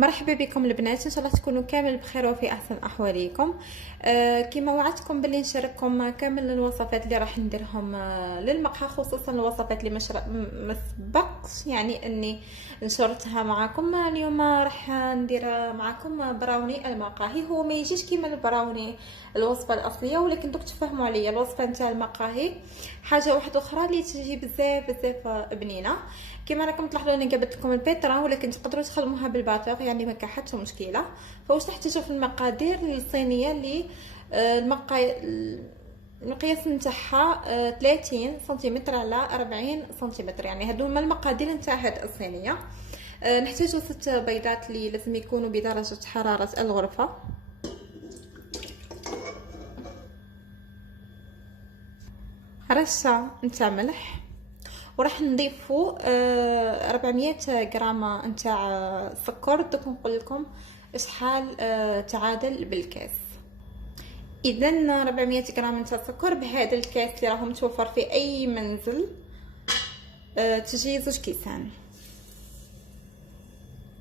مرحبا بكم البنات، ان شاء الله تكونوا كامل بخير وفي احسن احوالكم. كما وعدتكم باللي نشارككم كامل الوصفات اللي راح نديرهم للمقهى، خصوصا الوصفات اللي ما سبقش يعني اني نشرتها معكم. اليوم راح ندير معكم براوني المقاهي. هو ما يجيش كيما البراوني الوصفه الاصليه، ولكن دوك تفهموا عليا الوصفه نتاع المقاهي حاجه واحده اخرى اللي تجي بزاف بنينه. كما راكم تلاحظوا اني جبت لكم البيترا، ولكن تقدروا تخدموها بالباتور يعني ما كاين حتى مشكله. فواش تحتاجوا في المقادير للصينيه اللي المقياس نتاعها 30 سنتيمتر على 40 سنتيمتر، يعني هادو هما المقادير نتاع هاد الصينيه. نحتاجوا 6 بيضات اللي لازم يكونوا بدرجه حراره الغرفه، رشه نتاع ملح، وراح نضيفوا 400 غرام نتاع سكر. دوك نقول لكم شحال تعادل بالكاس. اذا 400 غرام نتاع سكر بهذا الكاس اللي راهو متوفر في اي منزل تجي 2 كيسان.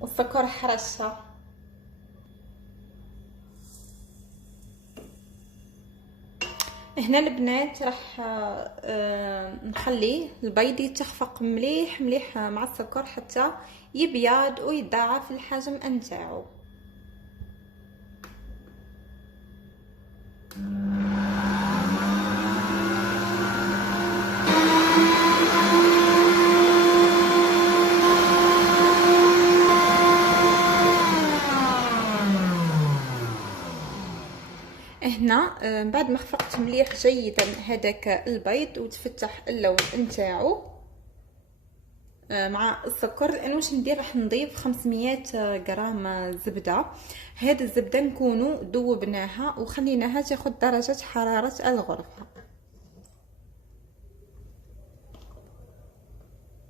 والسكر حرشه. هنا البنات راح نخلي البيض يتخفق مليح مليح مع السكر حتى يبيض ويضاعف الحجم نتاعو. هنا بعد ما خفقت مليح جيدا هذاك البيض وتفتح اللون نتاعو مع السكر، لانه واش ندير راح نضيف 500 غرام زبده. هذه الزبده نكونوا ذوبناها وخليناها تاخذ درجه حراره الغرفه.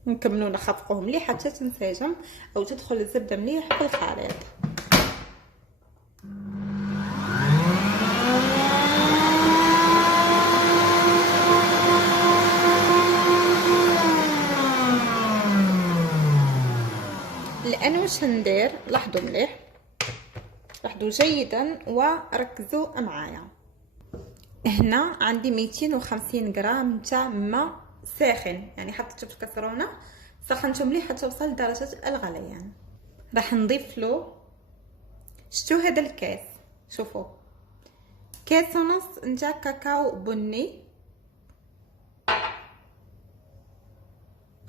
نكملوا نخفقوه مليح حتى تنسجم او تدخل الزبده مليح في الخليط. انا واش ندير؟ لاحظوا مليح، لاحظوا جيدا وركزوا معايا. هنا عندي 250 غرام تاع ماء ساخن، يعني حطيته في الكاسرونه سخنته مليح حتى توصل لدرجه الغليان. راح نضيف له، شتو هذا الكاس، شوفوا كاس ونص نتاع كاكاو بني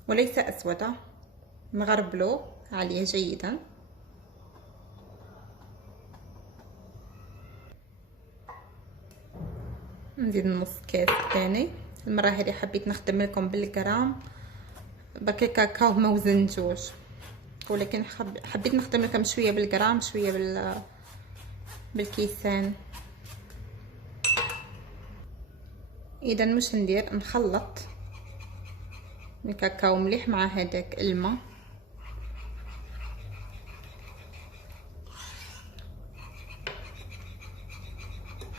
وليس اسود. نغربلو عليه جيدا. نزيد نص كاس ثاني. المره هذه حبيت نخدم لكم بالجرام، باكي كاكاو ما وزنتوش، ولكن حبيت نخدم لكم شويه بالجرام شويه بالكيسان. اذا مش ندير نخلط الكاكاو مليح مع هذاك الماء.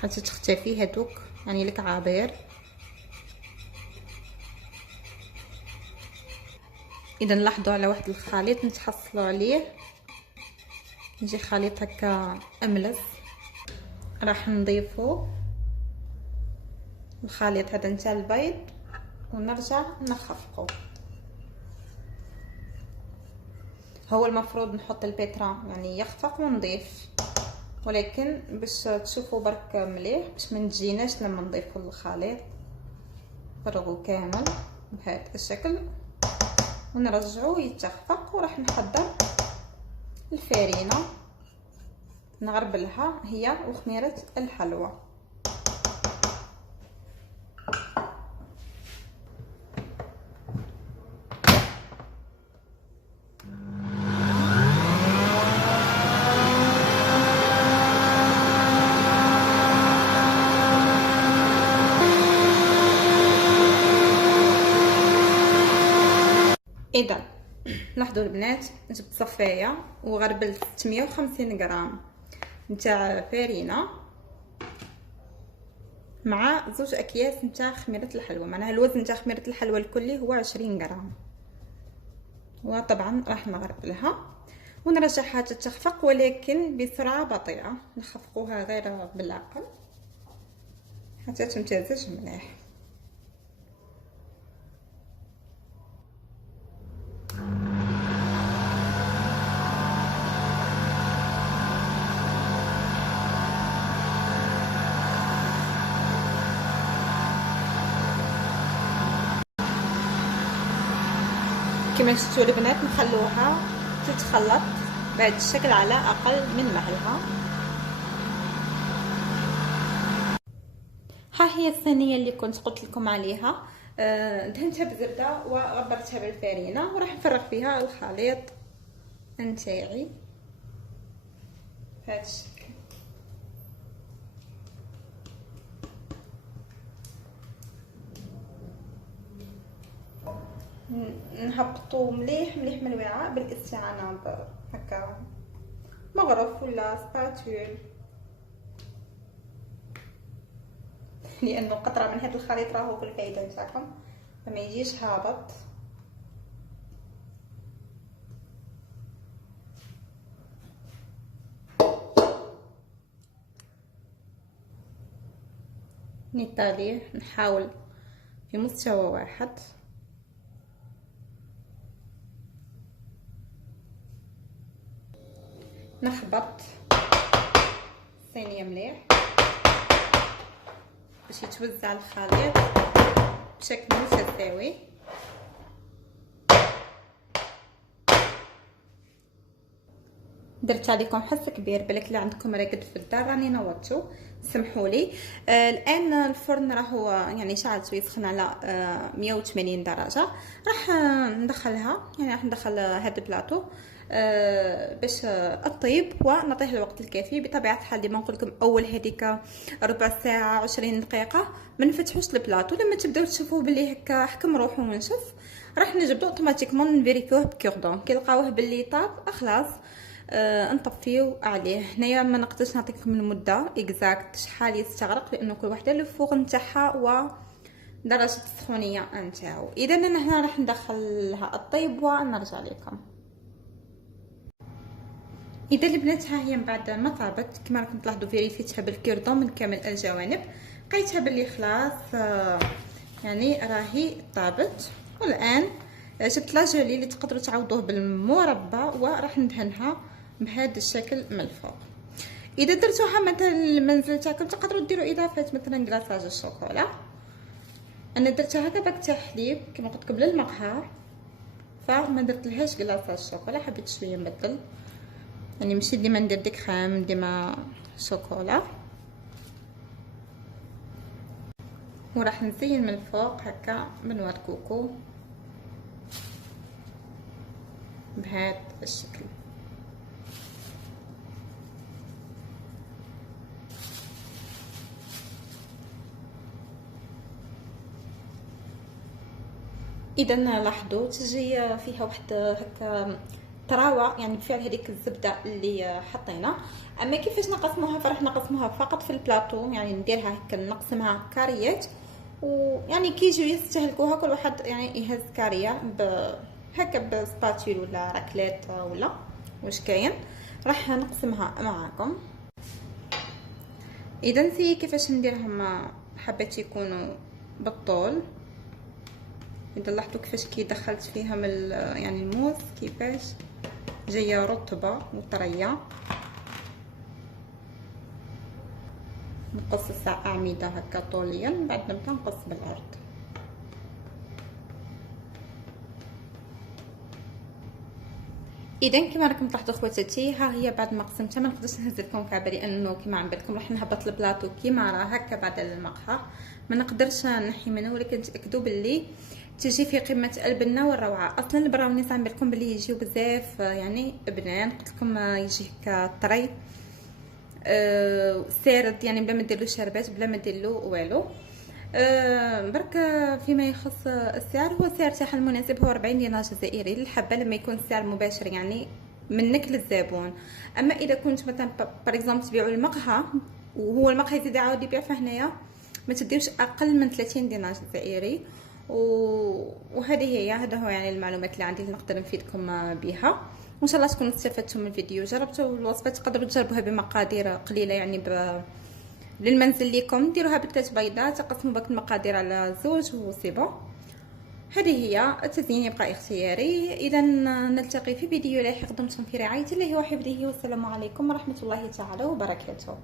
حتى تختفي هذوك يعني الكعابير. اذا لاحظوا على واحد الخليط نتحصلوا عليه، يجي خليط هكا املس. راح نضيفوا الخليط هذا نتاع البيض ونرجع نخفقه. هو المفروض نحط البيترا يعني يخفق ونضيف، ولكن باش تشوفوا برك مليح باش ما نجيناش لما نضيفوا الخليط. فرغوا كامل بهذا الشكل ونرجعوه يتخفق. وراح نحضر الفارينه نغربلها هي وخميره الحلوى. اذا لاحظوا البنات، جبت صفايه وغربلت 650 غرام نتاع فارينه مع 2 اكياس نتاع خميره الحلوى. معناها الوزن نتاع خميره الحلوى الكلي هو 20 غرام. وطبعا راح نغربلها ونرجعها تتخفق ولكن بسرعه بطيئه، نخفقوها غير بالعقل حتى تمتزج مليح. كما شفتوا البنات نخلوها تتخلط بهذا الشكل على اقل من مهلها. ها هي الصينيه اللي كنت قلت لكم عليها، دهنتها بزبده وغبرتها بالفارينه، وراح نفرغ فيها الخليط نتاعي بهذا الشكل. نهبطو مليح مليح من الوعاء بالاستعانه هكا مغرف ولا سباتول، لانه قطره من هذا الخليط راهو في الفايده نتاعكم فما يجيش هابط. نطاليه نحاول في مستوى واحد. نخبط الصينيه مليح باش يتوزع الخليط بشكل متساوي. درت عليكم حس كبير، بالك اللي عندكم راقد في الدار راني نوضتو سمحوا لي. الان الفرن راهو يعني شعل شويه سخن على 180 درجه. راح ندخلها، يعني راح ندخل هذا البلاطو باش الطيب ونعطيه الوقت الكافي. بطبيعه الحال ديما نقول لكم اول هذيك ربع ساعه 20 دقيقه ما نفتحوش البلاطو. لما تبداو تشوفوه باللي هكا حكم روحو ونشف راح نجبدو اوتوماتيكمون نفيريكوه بكوردون. كي لقاوه باللي طاب خلاص نطفيو عليه. هنايا ما نقدرش نعطيكم المده اكزاكت شحال يستغرق لانه كل وحده الفوق نتاعها ودرجه السخونيه نتاعو. اذا انا هنا راح ندخلها الطيب ونرجع لكم. اذا البنات ها هي من بعد ما طابت كما راكم تلاحظوا فيريفيتها بالكوردون من كامل الجوانب، لقيتها باللي خلاص يعني راهي طابت. والان جبت لاجولي اللي تقدروا تعوضوه بالمربى وراح ندهنها بهذا الشكل من الفوق. اذا درتوها مثلا المنزل تاعكم تقدروا ديروا اضافه مثلا كلاصاج الشوكولا. انا درتها هكا باك حليب كما قلت لكم للمقهى، فما درت لهاش كلاصاج الشوكولا، حبيت شويه نبدل يعني ماشي ديما ندير ديك خام ديما شوكولا. وراح نزين من الفوق هكا بنوار كوكو بهذا الشكل. اذا لاحظوا تجي فيها واحد هكا تراوة، يعني بفعل هذيك الزبده اللي حطينا. اما كيفاش نقسموها فراح نقسموها فقط في البلاطو، يعني نديرها هكا نقسمها كاريات، ويعني كي يجيو يستهلكوها كل واحد يعني يهز كاريه هكا بسباتول ولا راكليت ولا واش كاين. راح نقسمها معاكم. اذا نسي كيفاش نديرهم حبيت يكونوا بالطول. اذا لاحظتوا كيفاش كي دخلت فيهم يعني الموز كيفاش جايه رطبه وطريه. نقص اعمده هكا طوليا بعد نبدا نقص بالعرض. اذا كما راكم تلاحظوا خواتاتي ها هي بعد ما قسمتها ما نقدرش نهز لكم كعبه لانه كما عم بالكم راح نهبط البلاطو كيما راه هكا بعد المقهى ما نقدرش نحي منه، ولكن تاكدوا باللي تجي في قمه البنه والروعه. اصلا البراونيز عم بالكم باللي يجيو بزاف يعني بنان، قلت لكم يجي هكا طري سارد يعني بلا ما نديرلو شربات بلا ما نديرلو والو. برك فيما يخص السعر، هو السعر تاعها المناسب هو 40 دينار جزائري للحبه لما يكون السعر مباشر يعني منك للزبون. اما اذا كنت مثلا بار اكزومبل تبيعوا المقهى وهو المقهى يزيد يعاود يبيع فهنايا ما تديوش اقل من 30 دينار جزائري. وهذه هي هذا هو يعني المعلومات اللي عندي اللي نقدر نفيدكم بها. وان شاء الله تكونوا استفدتوا من الفيديو. جربتوا الوصفه، تقدروا تجربوها بمقادير قليله يعني للمنزل ليكم. ديروها ب3 بيضات، تقسموا باك المقادير على 2 وصيبو. هذه هي. التزيين يبقى اختياري. اذا نلتقي في فيديو لاحق. دمتم في رعايه الله وحفظه، والسلام عليكم ورحمه الله تعالى وبركاته.